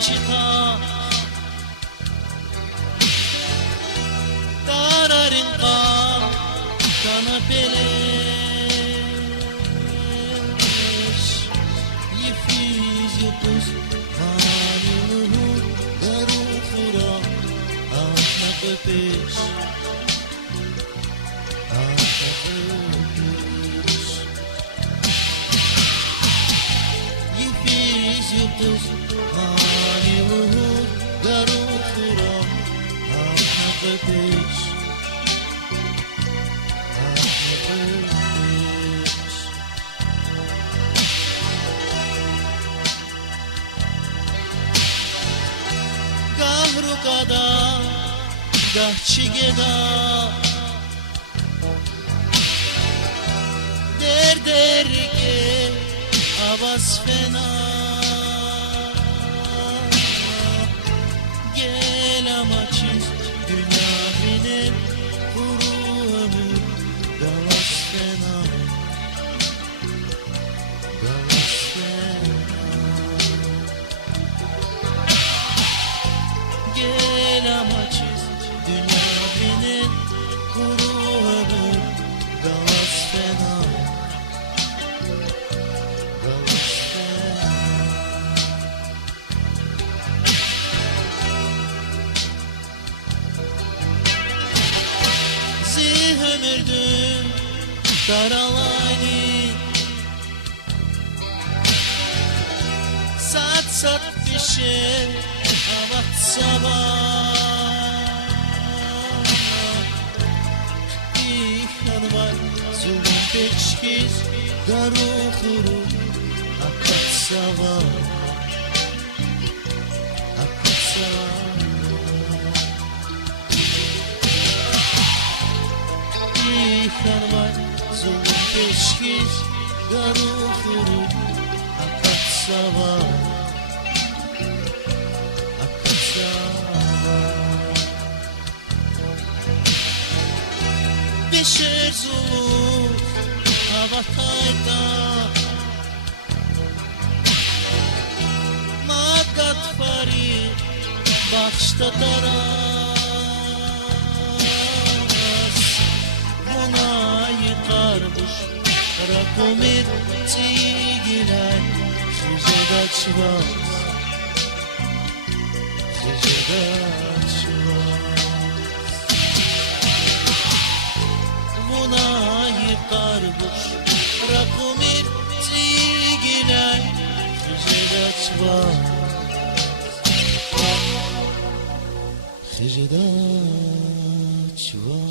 çita Dararin qam Kana beleş Yifiz yupuz Haliluhu Garufura Ahna köpeş Ahna köpeş Yifiz yupuz Haliluhu Garufura Ahna köpeş Gahrukada Gahçigeda Derderge Avaz fena Gel amaçız Dünya benim Kuru ömür Galas fena Galas fena Gel amaçız Dünya benim Kuru ömür Galas fena Galas fena Ömürdüm Karalayni Sat sat bir şey Avat sabah İhan var Zulüm peçkiz Garu kuru Akat sabah Akat sabah İhan var Zulüm peçkiz Garu kuru Akat sabah Akat sabah Beşer zulüm Avatayda Makat fari Bakşta taras Buna yıkarmış Rakumit Tigiler Süzede çıvaz Süzede çıvaz Buna yıkarmış Rakumit Tigiler Süzede çıvaz Süzede çıvaz